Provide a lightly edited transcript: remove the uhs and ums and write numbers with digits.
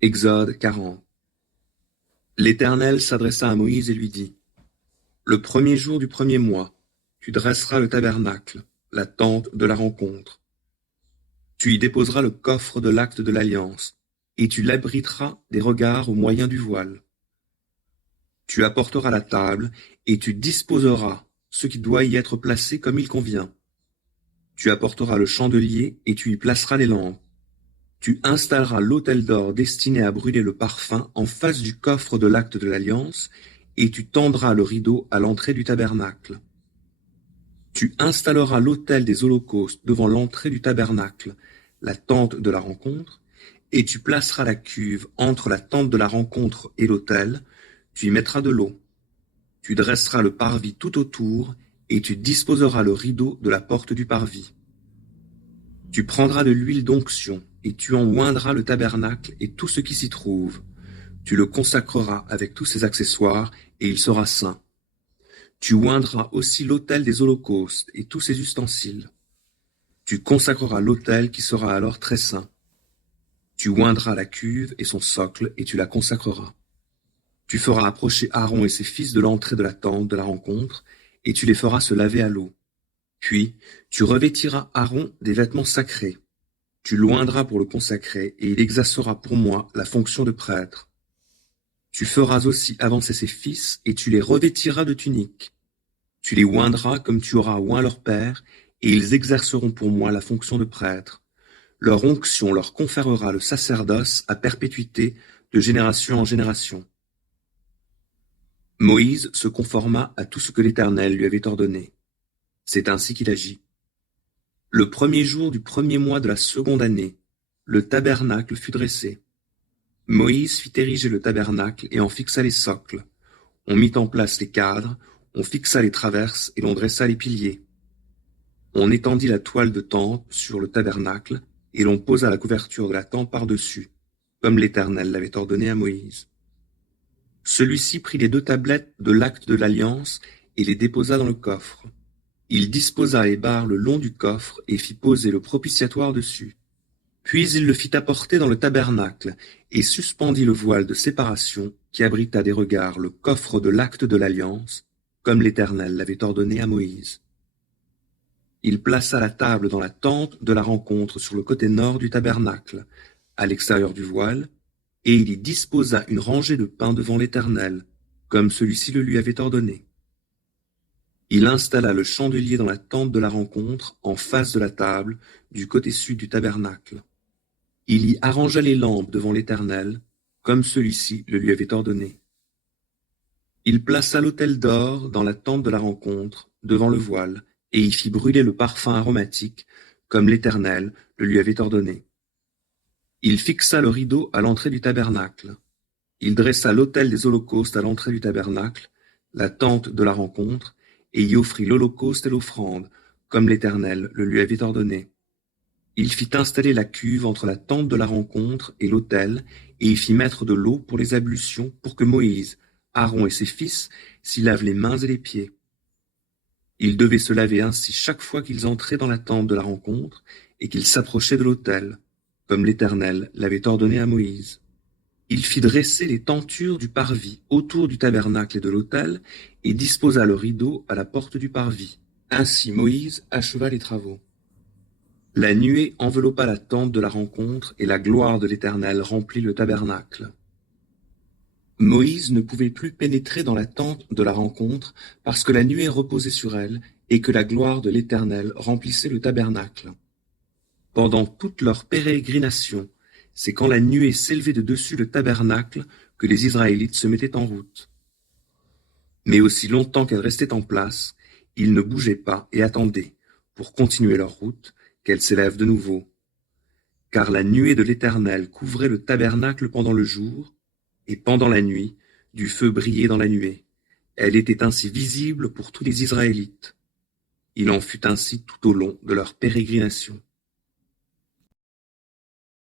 Exode 40. L'Éternel s'adressa à Moïse et lui dit: Le premier jour du premier mois, tu dresseras le tabernacle, la tente de la rencontre. Tu y déposeras le coffre de l'acte de l'alliance, et tu l'abriteras des regards au moyen du voile. Tu apporteras la table, et tu disposeras ce qui doit y être placé comme il convient. Tu apporteras le chandelier, et tu y placeras les lampes. Tu installeras l'autel d'or destiné à brûler le parfum en face du coffre de l'acte de l'alliance, et tu tendras le rideau à l'entrée du tabernacle. Tu installeras l'autel des holocaustes devant l'entrée du tabernacle, la tente de la rencontre, et tu placeras la cuve entre la tente de la rencontre et l'autel, tu y mettras de l'eau. Tu dresseras le parvis tout autour, et tu disposeras le rideau de la porte du parvis. Tu prendras de l'huile d'onction, et tu en oindras le tabernacle et tout ce qui s'y trouve. Tu le consacreras avec tous ses accessoires, et il sera saint. Tu oindras aussi l'autel des holocaustes et tous ses ustensiles. Tu consacreras l'autel qui sera alors très saint. Tu oindras la cuve et son socle, et tu la consacreras. Tu feras approcher Aaron et ses fils de l'entrée de la tente de la rencontre, et tu les feras se laver à l'eau. Puis tu revêtiras Aaron des vêtements sacrés. Tu l'oindras pour le consacrer, et il exercera pour moi la fonction de prêtre. Tu feras aussi avancer ses fils, et tu les revêtiras de tuniques. Tu les oindras comme tu auras oint leur père, et ils exerceront pour moi la fonction de prêtre. Leur onction leur conférera le sacerdoce à perpétuité, de génération en génération. Moïse se conforma à tout ce que l'Éternel lui avait ordonné. C'est ainsi qu'il agit. Le premier jour du premier mois de la seconde année, le tabernacle fut dressé. Moïse fit ériger le tabernacle et en fixa les socles. On mit en place les cadres, on fixa les traverses et l'on dressa les piliers. On étendit la toile de tente sur le tabernacle et l'on posa la couverture de la tente par-dessus, comme l'Éternel l'avait ordonné à Moïse. Celui-ci prit les 2 tablettes de l'acte de l'alliance et les déposa dans le coffre. Il disposa les barres le long du coffre et fit poser le propitiatoire dessus. Puis il le fit apporter dans le tabernacle et suspendit le voile de séparation qui abrita des regards le coffre de l'acte de l'alliance, comme l'Éternel l'avait ordonné à Moïse. Il plaça la table dans la tente de la rencontre sur le côté nord du tabernacle, à l'extérieur du voile, et il y disposa une rangée de pains devant l'Éternel, comme celui-ci le lui avait ordonné. Il installa le chandelier dans la tente de la rencontre, en face de la table, du côté sud du tabernacle. Il y arrangea les lampes devant l'Éternel, comme celui-ci le lui avait ordonné. Il plaça l'autel d'or dans la tente de la rencontre, devant le voile, et y fit brûler le parfum aromatique, comme l'Éternel le lui avait ordonné. Il fixa le rideau à l'entrée du tabernacle. Il dressa l'autel des holocaustes à l'entrée du tabernacle, la tente de la rencontre, et y offrit l'holocauste et l'offrande, comme l'Éternel le lui avait ordonné. Il fit installer la cuve entre la tente de la rencontre et l'autel, et y fit mettre de l'eau pour les ablutions, pour que Moïse, Aaron et ses fils s'y lavent les mains et les pieds. Ils devaient se laver ainsi chaque fois qu'ils entraient dans la tente de la rencontre et qu'ils s'approchaient de l'autel, comme l'Éternel l'avait ordonné à Moïse. Il fit dresser les tentures du parvis autour du tabernacle et de l'autel, et disposa le rideau à la porte du parvis. Ainsi Moïse acheva les travaux. La nuée enveloppa la tente de la rencontre, et la gloire de l'Éternel remplit le tabernacle. Moïse ne pouvait plus pénétrer dans la tente de la rencontre, parce que la nuée reposait sur elle, et que la gloire de l'Éternel remplissait le tabernacle. Pendant toute leur pérégrination, c'est quand la nuée s'élevait de dessus le tabernacle que les Israélites se mettaient en route. Mais aussi longtemps qu'elle restait en place, ils ne bougeaient pas et attendaient, pour continuer leur route, qu'elle s'élève de nouveau. Car la nuée de l'Éternel couvrait le tabernacle pendant le jour, et pendant la nuit, du feu brillait dans la nuée. Elle était ainsi visible pour tous les Israélites. Il en fut ainsi tout au long de leur pérégrination.